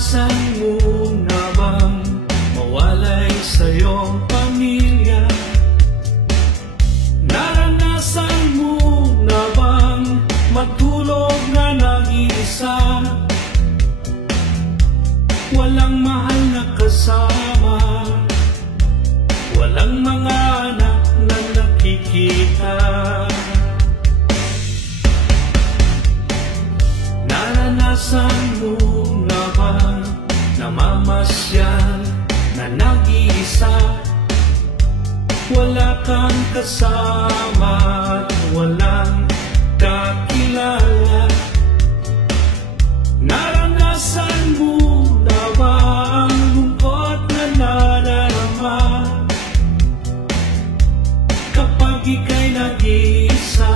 Naranasan mo na bang mawalay sa iyong pamilya? Naranasan mo na bang matulog na nag-iisa? Walang mahal na kasama, walang mga anak na nakikita. Naranasan mo na bang namamasyal na nag-iisa? Wala kang kasama at walang kakilala. Naranasan mo na ba ang lungkot na nadarama kapag ika'y nag-iisa?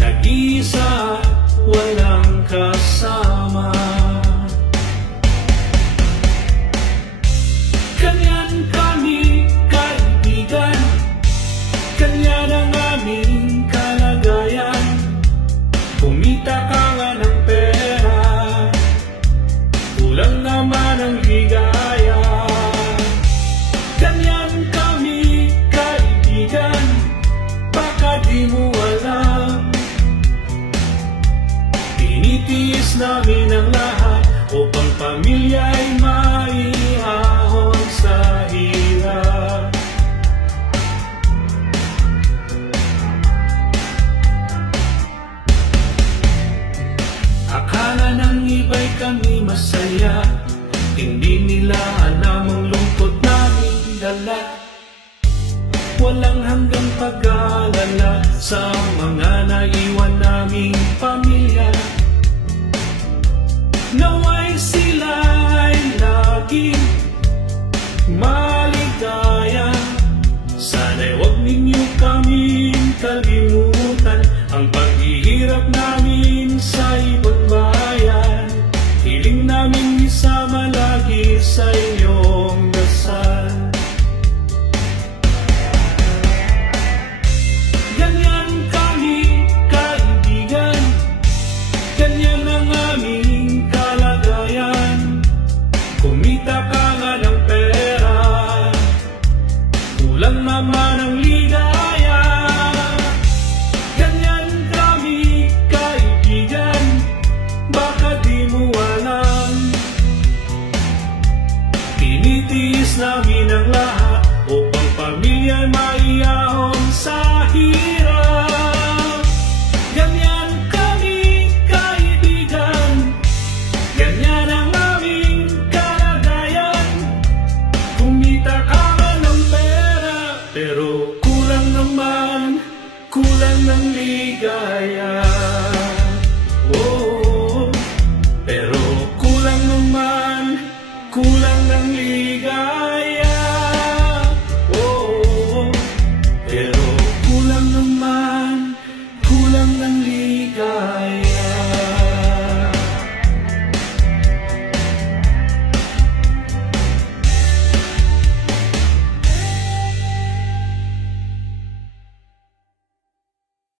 Nag-iisa, walang kasama. Ganyan kami kaibigan, ganyan ang aming kalagayan. Kumita ka nga ng pera, kulang naman ang ligaya. Ganyan kami kaibigan, baka di mo alam. Tinitiis namin ang lahat upang pamilya'y maiahon sa hirap. Akala ng iba'y kami masaya, hindi nila alam ang lungkot namin dala. Walang hanggang pag-aalala sa mga naiwan naming pamilya. Naway sila ay laging maligaya. Sana'y huwag ninyo kaming kalimutan, ang paghihirap namin sa ibang bayan. Hiling namin isama lagi sa inyong dasal. Ganyan kami kaibigan, ganyan ang aming kalagayan. Kumita ka nga ng pera, kulang naman ang ligaya. Ganyan kami kaibigan, baka di mo alam. Tinitiis namin ang lahat upang pamilya'y maiyahon sa hirap. Ganyan kami kaibigan, ganyan ang aming kalagayan. Kumita ka nga ng pera, pero kulang naman, kulang ng ligaya. Oh, pero kulang naman, kulang